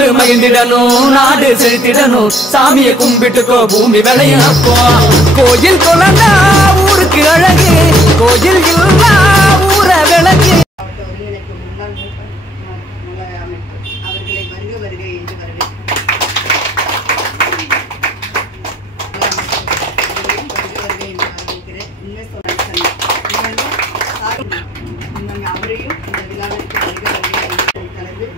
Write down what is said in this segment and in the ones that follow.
ஊரு மகிழ்ந்திடணும், நாடு செழித்திடணும். சாமியை கும்பிட்டுக்கோ, பூமி விளையும். அப்போ கோயில் கொலந்தா ஊருக்கு அழகு, கோயில் இல்லா ஊர விளக்கு. அவர்களை வருக வருக என்று வரவேற்கிறேன். அவரையும் இந்த விழாவிற்கு வருக வருக தலைவர்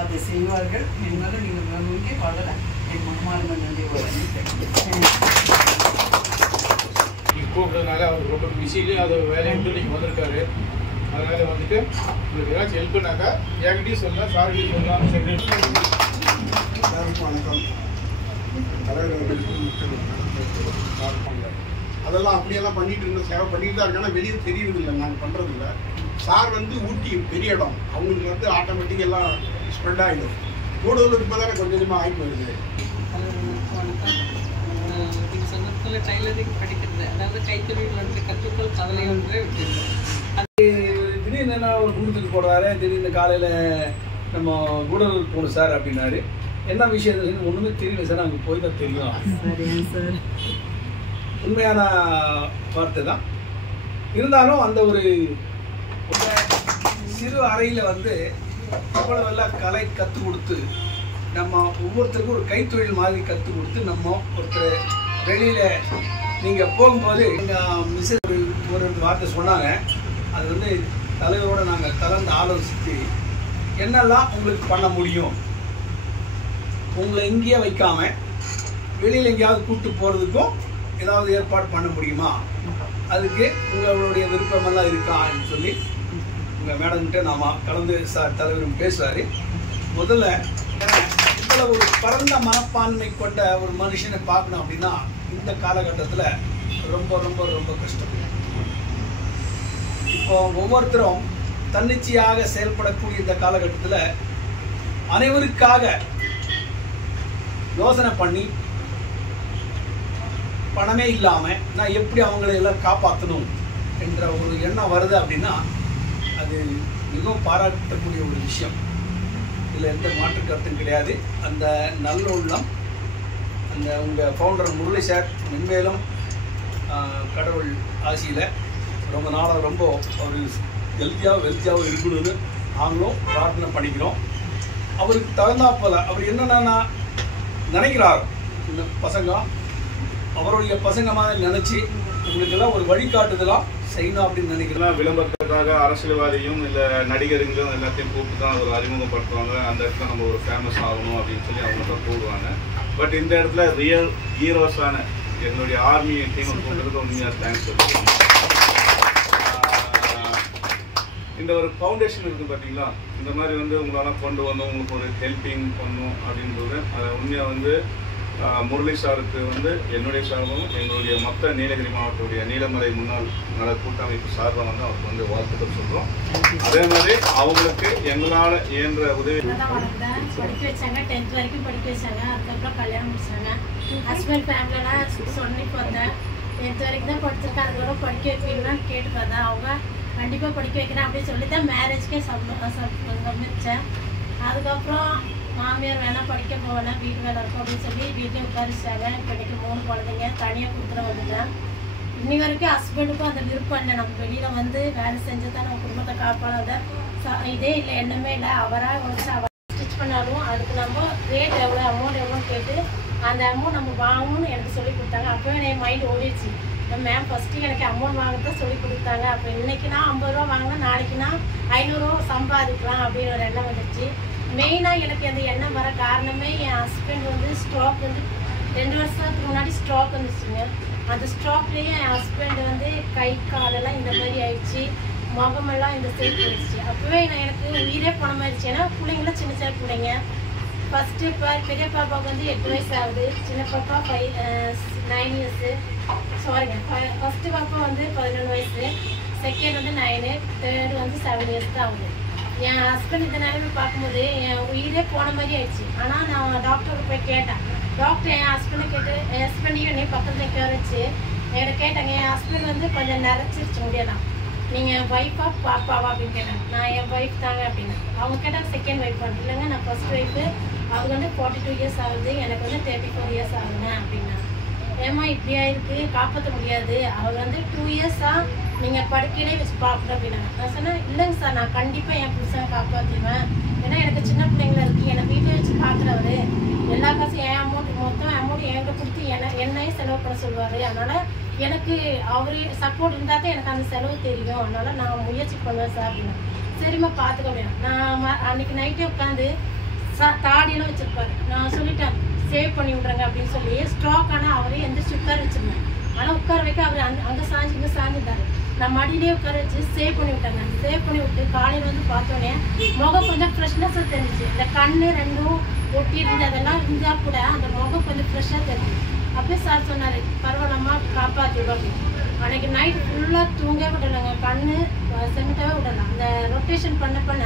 அதை செய்வார்கள் என்பதை நீங்கள் நம்பிக்கை வளர என் மனமார்ந்த நன்றி கூப்பிட்டதுனால அவர் ரொம்ப பிஸியிலே அது வேலையை விட்டு நீங்கள் வந்திருக்காரு. அதனால் வந்துட்டு உங்களுக்கு ஏதாச்சும் ஹெல்ப்புனாக்கா என்கிட்டையும் சொல்லலாம், சார்கிட்டையும் சொல்லலாம். எல்லாருக்கும் வணக்கம். தலைவர் அதெல்லாம் அப்படியெல்லாம் பண்ணிட்டு இருந்தோம், சேவை பண்ணிட்டு தான் இருக்காங்க. வெளியே தெரியறது இல்லை, நாங்கள் பண்ணுறது இல்லை. சார் வந்து ஊட்டி பெரிய இடம், அவங்களுக்கு வந்து ஆட்டோமேட்டிக் எல்லாம் ஸ்ப்ரெட் ஆகிடும். கூடுதல் இப்போ தானே கொஞ்சம் கொஞ்சமாக ஆகி போயிடுது. சங்கத்தில் டைலரிங் படிக்கிறது, அதாவது கைத்தொழில் ஒன்று கற்றுக்கொள் கவலை ஒன்று விட்டுருந்தோம். அது திடீர்னு என்ன ஒரு குடுத்துட்டு போடுறாரு. திடீர்னு காலையில் நம்ம கூடலூர் போகணும் சார் அப்படின்னாரு. என்ன விஷயத்துல ஒன்றுமே தெரியல சார், அங்கே போய் தான் தெரியும். உண்மையான வார்த்தை தான். இருந்தாலும் அந்த ஒரு சிறு அறையில் வந்து இவ்வளவெல்லாம் கலை கற்றுக் கொடுத்து நம்ம ஒவ்வொருத்தருக்கும் ஒரு கைத்தொழில் மாதிரி கற்றுக் கொடுத்து நம்ம ஒருத்தர் வெளியில் நீங்கள் போகும்போது எங்கள் மிஸ்ஸஸ் ஒரு வார்த்தை சொன்னாங்க. அது வந்து தலைவரோடு நாங்கள் கலந்து ஆலோசித்து என்னெல்லாம் உங்களுக்கு பண்ண முடியும், உங்களை இங்கேயே வைக்காமல் வெளியில் எங்கேயாவது கூப்பிட்டு போகிறதுக்கும் ஏதாவது ஏற்பாடு பண்ண முடியுமா, அதுக்கு உங்களுடைய விருப்பமெல்லாம் இருக்கான்னு சொல்லி உங்கள் மேடம்கிட்ட நாம் கலந்து சார் தலைவரும் பேசுவார். முதல்ல இவ்வளவு ஒரு பரந்த மனப்பான்மை கொண்ட ஒரு மனுஷனை பார்க்கணும் அப்படின்னா இந்த காலகட்டத்தில் ரொம்ப ரொம்ப ரொம்ப கஷ்டம். இப்போ ஒவ்வொருத்தரும் தன்னிச்சையாக செயல்படக்கூடிய இந்த காலகட்டத்தில் அனைவருக்காக யோசனை பண்ணி பணமே இல்லாமல் நான் எப்படி அவங்களை எல்லாம் காப்பாற்றணும் என்ற ஒரு எண்ணம் வருது அப்படின்னா அது மிகவும் பாராட்டக்கூடிய ஒரு விஷயம். இதில் எந்த மாற்று கருத்தும் கிடையாது. அந்த நல்ல உள்ளம் அந்த உங்கள் ஃபவுண்டர் முரளி சார் மென்மேலும் கடவுள் ஆசியில் ரொம்ப நாளாக ரொம்ப ஒரு வெல்த்தியாகவும் இருக்கணும்னு நாங்களும் பிரார்த்தனை பண்ணிக்கிறோம். அவருக்கு தகுந்தாப்போல் அவர் என்னென்னா நினைக்கிறார், இந்த பசங்க அவருடைய பசங்க மாதிரி நினச்சி உங்களுக்கெல்லாம் ஒரு வழிகாட்டுதலாம் செய்யணும் அப்படின்னு நினைக்கிறேன். விளம்பரத்துக்காக அரசியல்வாதியும் இல்லை நடிகர்களும் எல்லாத்தையும் கூப்பிட்டு தான் ஒரு அறிமுகப்படுத்துவாங்க. அந்த இடத்துல நம்ம ஒரு ஃபேமஸ் ஆகணும் அப்படின்னு சொல்லி அவங்க தான் கூடுவாங்க. பட் இந்த இடத்துல ரியல் ஹீரோஸான எங்களுடைய ஆர்மி டீமை கூப்பிட்டதுக்கு உண்மையாக தேங்க்ஸ் சொல்லுவோம். இந்த ஒரு ஃபவுண்டேஷன் இருக்குது பார்த்தீங்களா, இந்த மாதிரி வந்து உங்களெல்லாம் கொண்டு வந்தோம், உங்களுக்கு ஒரு ஹெல்ப்பிங் பண்ணணும் அப்படின்றது அதை உண்மையாக வந்து முரளி சாருக்கு வந்து என்னுடைய சார்பும் எங்களுடைய மொத்த நீலகிரி மாவட்டத்துடைய நீலமலை முன்னாள் நல கூட்டமைப்பு சார்பாக வந்து அவருக்கு வந்து வாழ்த்துக்கள் சொல்கிறோம். அதே மாதிரி அவங்களுக்கு எங்களால் இயன்ற உதவி படிக்க வச்சாங்க. 10th வரைக்கும் படிக்க வச்சாங்க. அதுக்கப்புறம் கல்யாணம் முடிச்சாங்க. ஹஸ்பண்ட் ஃபேமிலியெல்லாம் சொல்லி பார்த்தேன். 10th வரைக்கும் தான் படிச்சிருக்கேன், அதுக்கோட படிக்க வைப்பீங்கன்னா கேட்டு பார்த்தேன். அவங்க கண்டிப்பாக படிக்க வைக்கிறேன் அப்படின்னு சொல்லி தான் மேரேஜ்க்கே சமைச்சேன். அதுக்கப்புறம் மாமியார் வேணால் படிக்க போவேனா, வீட்டு வேலை இருக்கும் அப்படின்னு சொல்லி வீட்டிலே உட்காரிச்சாங்க. இப்போதைக்கு 3 குழந்தைங்க தனியாக கொடுத்துட வந்துட்டேன். இன்னி வரைக்கும் ஹஸ்பண்டுக்கும் அந்த விருப்பம் இல்லை. நம்ம வெளியில் வந்து வேலை செஞ்சு தான் நம்ம குடும்பத்தை காப்பாடாத இதே இல்லை, எண்ணமே இல்லை. அவராக வச்சு அவர் ஸ்டிச் பண்ணாலும் அதுக்கு நம்ம ரேட் எவ்வளோ, அமௌண்ட் எவ்வளோ கேட்டு அந்த அமௌண்ட் நம்ம வாங்கணும்னு எனக்கு சொல்லி கொடுத்தாங்க. அப்போவே என் மைண்ட் ஓடிடுச்சு. மேம் ஃபஸ்ட்டு எனக்கு அமௌண்ட் வாங்கத்தான் சொல்லி கொடுத்தாங்க. அப்போ இன்றைக்கி நான் 50 ரூபா வாங்கினா நாளைக்கு நான் 500 ரூபா சம்பாதிக்கலாம் அப்படின்னு ஒரு எண்ணம் வந்துடுச்சு. மெயினாக எனக்கு அந்த எண்ணம் வர காரணமே என் ஹஸ்பண்ட் வந்து ஸ்ட்ரோக் வந்து 2 வருஷத்துக்கு முன்னாடி ஸ்ட்ரோக் வந்துச்சுங்க. அந்த ஸ்ட்ரோக்லேயே என் ஹஸ்பண்ட் வந்து கை காலெல்லாம் இந்த மாதிரி ஆயிடுச்சு, முகமெல்லாம் இந்த சைடு போயிடுச்சு. அப்போவே எனக்கு உயிரே போன மாதிரிச்சு. ஏன்னா பிள்ளைங்களாம் சின்ன சின்ன பிள்ளைங்க. ஃபஸ்ட்டு பெரிய பாப்பாவுக்கு வந்து 8 வயசு ஆகுது, சின்ன பாப்பா 9 இயர்ஸு, சாரிங்க ஃபஸ்ட்டு பாப்பா வந்து 11 வயசு, செகண்ட் வந்து 9, தேர்டு வந்து 7 இயர்ஸ் தான் ஆகுது. என் ஹஸ்பண்ட் இந்த நிலைமை பார்க்கும்போது என் உயிரே போன மாதிரி ஆயிடுச்சு. ஆனால் நான் டாக்டருக்கு போய் கேட்டேன். டாக்டர் என் ஹஸ்பண்டை கேட்டு என் ஹஸ்பண்டையும் என்னையும் பக்கத்தில் நிற்க வச்சு என்கிட்ட கேட்டாங்க. என் ஹஸ்பண்ட் வந்து கொஞ்சம் நிறச்சிருச்சு முடியலாம். நீங்கள் ஒய்ஃபா பாப்பாவா அப்படின்னு கேட்டாங்க. நான் என் ஒய்ஃப் தாங்க அப்படின்னு. அவங்க கேட்டால் செகண்ட் ஒய்ஃப் வந்து இல்லைங்க நான் ஃபர்ஸ்ட் ஒய்ஃபு. அவங்க வந்து 42 இயர்ஸ் ஆகுது, எனக்கு வந்து 34 இயர்ஸ் ஆகுங்க அப்படின்னா. ஏமா இப்படியா இருக்குது, காப்பாற்ற முடியாது, அவர் வந்து 2 இயர்ஸாக நீங்கள் படுக்கையிலே வச்சு பார்க்கணும் அப்படின்னாங்க. நான் சொன்னேன் இல்லைங்க சார், நான் கண்டிப்பாக என் புருஷனை காப்பாற்றிடுவேன். ஏன்னா எனக்கு சின்ன பிள்ளைங்கள இருக்குது, என்னை வீட்டை வச்சு பார்க்குறவர் எல்லா காசும் என் மொத்தம் அமௌண்ட் என்கிட்ட கொடுத்து என்னையும் செலவு பண்ண சொல்லுவார். அதனால் எனக்கு அவர் சப்போர்ட் இருந்தால் தான் எனக்கு அந்த செலவு தெரியும், அதனால் நான் முயற்சி பண்ணுவேன் சார் அப்படின்னா. சரிம்மா பார்த்துக்க அப்படின்னா. நான் அன்றைக்கி நைட்டே உட்காந்து தாடியெல்லாம் வச்சுருப்பாரு. நான் சொல்லிட்டேன் சேவ் பண்ணி விட்றேங்க அப்படின்னு சொல்லி ஸ்ட்ராக் ஆனால் அவரே எந்திரிச்சு உட்கார வச்சுருந்தேன். ஆனால் உட்கார வைக்க அவர் அங்கே சாஞ்சு இங்கே சாஞ்சிட்டாரு. நான் மடியிலே உட்கார வச்சு சேவ் பண்ணி விட்டேங்க. சேவ் பண்ணி விட்டு காலையில் வந்து பார்த்தோன்னே முகம் கொஞ்சம் ஃப்ரெஷ்னஸாக தெரிஞ்சிச்சு. இந்த கண்ணு ரெண்டும் ஒட்டி இருந்து அதெல்லாம் இருந்தால் கூட அந்த முகம் கொஞ்சம் ஃப்ரெஷ்ஷாக தெரிஞ்சு. அப்படியே சார் சொன்னார் பரவாயில்லம்மா காப்பாற்றிடும் அப்படின்னு. அன்றைக்கி நைட் ஃபுல்லாக தூங்கவே விடலைங்க, கண்ணு செமிட்டவே விடலாம். அந்த ரொட்டேஷன் பண்ண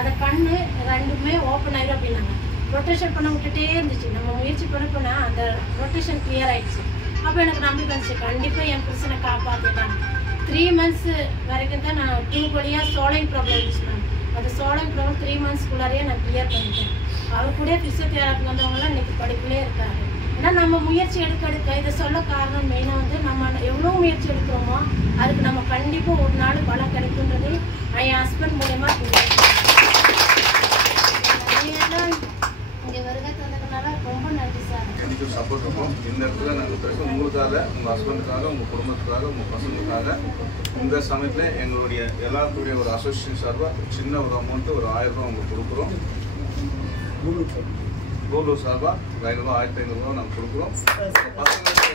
அந்த கண்ணு ரெண்டுமே ஓப்பன் ஆயிடும் அப்படின்னாங்க. ரொட்டேஷன் பண்ண விட்டுட்டே இருந்துச்சு. நம்ம முயற்சி பண்ண அந்த ரொட்டேஷன் கிளியர் ஆயிடுச்சு. அப்போ எனக்கு நம்பிக்கை வந்துச்சு கண்டிப்பாக என் புருஷனை காப்பாற்றிட்டாங்க. 3 months வரைக்கும் தான் நான் டியூப் வழியாக சோலைன் ப்ராப்ளம் இருந்துச்சு மேம். அந்த சோலைன் ப்ராப்ளம் 3 monthsக்குள்ளாரையே நான் கிளியர் பண்ணிட்டேன். அவர் கூட ஃபிசியோதெரப்பி வந்தவங்களாம் இன்றைக்கி படிப்பிலே இருக்காங்க. ஏன்னா நம்ம முயற்சி எடுக்க இதை சொல்ல காரணம் மெயினாக வந்து நம்ம எவ்வளோ முயற்சி எடுக்கிறோமோ அதுக்கு நம்ம கண்டிப்பாக ஒரு நாள் பலம் கிடைக்குன்றது என் ஹஸ்பண்ட் மூலயமா தெரியும். இங்கே வருகை தந்ததுனால ரொம்ப நன்றி சார். எனக்கு சப்போர்ட் இருக்கும். இந்த இடத்துல நாங்கள் பேசுவோம் உங்களுக்காக, உங்கள் ஹஸ்பண்டுக்காக, உங்கள் குடும்பத்துக்காக, உங்கள் பசங்களுக்காக. இந்த சமயத்தில் எங்களுடைய எல்லாத்துடைய ஒரு அசோசியேஷன் சார்பாக சின்ன ஒரு அமௌண்ட்டு ஒரு 1000 ரூபா உங்களுக்கு கொடுக்குறோம். கூகுள் சார்பாக 1000 ரூபா 1500 ரூபா நாங்கள் கொடுக்குறோம். பசங்களுக்கு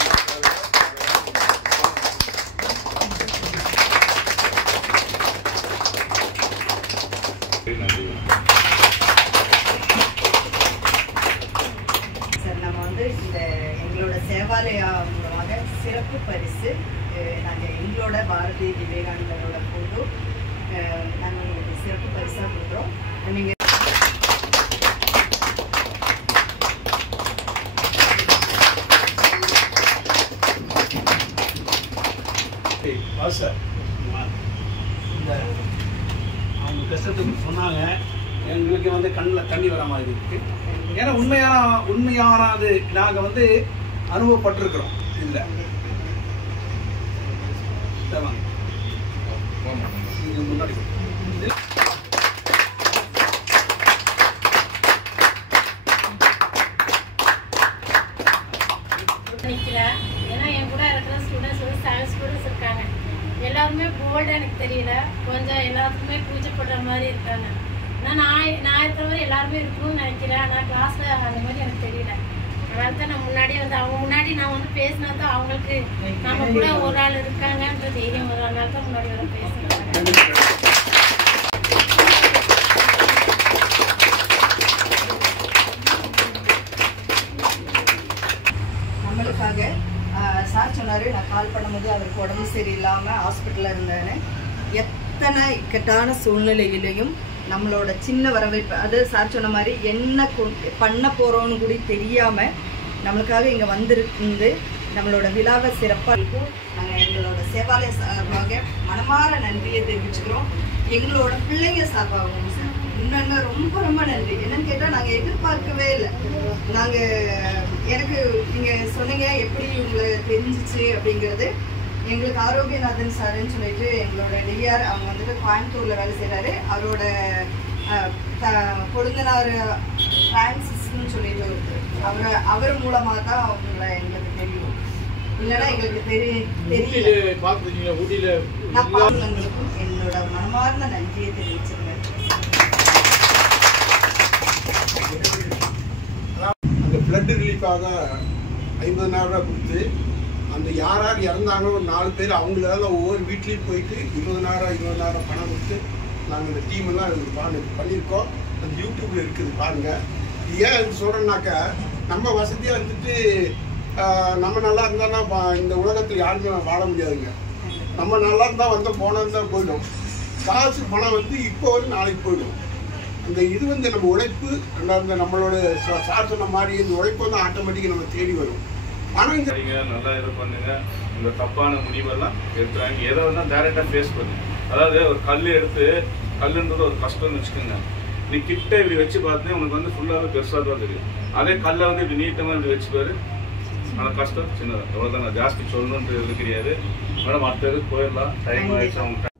நன்றி. சார் நம்ம வந்து இந்த எங்களோட சேவாலயா மூலமாக சிறப்பு பரிசு நாங்கள் எங்களோட பாரதி விவேகானந்தரோட போது நாங்கள் உங்களுக்கு சிறப்பு பரிசாக கொடுக்குறோம். நீங்கள் சார் இந்த அவங்க கஷ்டத்துக்கு சொன்னாங்க, எங்களுக்கு வந்து கண்ணில் தண்ணி வர மாதிரி இருக்கு. ஏன்னா உண்மையானது நாங்கள் வந்து அனுபவப்பட்டிருக்கிறோம். இல்லை முன்னாடி நிற்கிறேன். ஏன்னா என் கூட இருக்கிற ஸ்டூடெண்ட்ஸ் வந்து 7 ஸ்டூடெண்ட்ஸ் இருக்காங்க. எல்லாருமே போல்டாக எனக்கு தெரியல, கொஞ்சம் எல்லாத்துக்குமே பூஜைப்படுற மாதிரி இருக்காங்க. ஆனால் நான் இருக்கிற மாதிரி எல்லாருமே இருக்கணும்னு நினைக்கிறேன். ஆனால் கிளாஸில் அந்த மாதிரி எனக்கு தெரியல. அதனால தான் நான் முன்னாடியே வந்து அவங்க முன்னாடி நான் வந்து பேசினா தான் அவங்களுக்கு நம்ம கூட ஒரு ஆள் இருக்காங்கன்ற தைரியம் வரும். அதனால தான் முன்னாடி வந்து பேசுகிறேன். நம்மளுக்காக சார் சொன்னார், நான் கால் பண்ணும்போது அவருக்கு உடம்பு சரியில்லாமல் ஹாஸ்பிட்டலில் இருந்தேன்னு. எத்தனை இக்கட்டான சூழ்நிலையிலையும் நம்மளோட சின்ன வரவேற்பு, அது சார் சொன்ன மாதிரி என்ன பண்ண போகிறோன்னு கூட தெரியாமல் நம்மளுக்காக இங்கே வந்திருந்து நம்மளோட விழாவை சிறப்பாக இருக்கும். நாங்கள் எங்களோட சேவாலய சார்பாக மனமார நன்றியை தெரிவிச்சுக்கிறோம். எங்களோட பிள்ளைங்க சார்பாகவும் சார் இன்னொன்று ரொம்ப ரொம்ப நன்றி. என்னன்னு கேட்டால் நாங்கள் எதிர்பார்க்கவே இல்லை. எனக்கு நீங்கள் சொன்னீங்க எப்படி உங்களை தெரிஞ்சிச்சு அப்படிங்கிறது. எங்களுக்கு ஆரோக்கியநாதன் சார்ன்னு சொல்லிட்டு எங்களோட டிஆர் அவங்க வந்துட்டு கோயம்புத்தூரில் வேலை செய்கிறாரு. அவரோட கொழுந்தனார் பிரான்சிஸ்ன்னு சொல்லிட்டு அவர் மூலமாக தான் அவங்கள எங்களுக்கு தெரியும். இல்லைன்னா எங்களுக்கு தெரியல. நான் பாவங்களுக்கும் என்னோட மனமார்ந்த நன்றியை தெரிவிச்சிருந்தேன். அந்த பிளட் ரிலீஃபாக 50,000 ரூபா கொடுத்து அந்த யார் இறந்தாங்களோ ஒரு 4 பேர் அவங்களால ஒவ்வொரு வீட்லேயும் போயிட்டு 20,000 பணம் கொடுத்து நாங்கள் இந்த டீமெல்லாம் பண்ணியிருக்கோம். அந்த யூடியூப்பில் இருக்குது பாருங்கள். ஏன் இது சொல்கிறேன்னாக்கா, நம்ம வசதியாக இருந்துட்டு நம்ம நல்லா இருந்தால்னா இந்த உலகத்தில் யாருமே வாழ முடியாதுங்க. நம்ம நல்லா இருந்தால் வந்து போனது தான் போயிடும். காசு பணம் வந்து இப்போ வந்து நாளைக்கு போயிடும். அந்த இது வந்து நம்ம உழைப்பு, ரெண்டாவது நம்மளோட சார் சொன்ன மாதிரி இந்த உழைப்பு வந்து ஆட்டோமேட்டிக்காக நம்ம தேடி வரும். பணம் நல்லா இது பண்ணுங்க. இந்த தப்பான முடிவெல்லாம் எடுத்துறாங்க. எதை வந்து டைரெக்டாக ஃபேஸ் பண்ணுங்க. அதாவது ஒரு கல் எடுத்து, கல்லுன்றது ஒரு கஷ்டம்னு வச்சுக்கோங்க. நீ கிட்ட இப்படி வச்சு பார்த்தேன் உனக்கு வந்து ஃபுல்லாகவே பெருசாக தான் தெரியும். அதே கல்லை வந்து இப்படி நீட்டமாக இப்படி வச்சு பாரு, அந்த கஷ்டம் சின்னதாக. அவ்வளோதான். நான் ஜாஸ்தி சொல்லணுன்றது எது கிடையாது மேடம். அடுத்தது போயிடலாம், டைம் ஆயிடுச்சு. அவங்க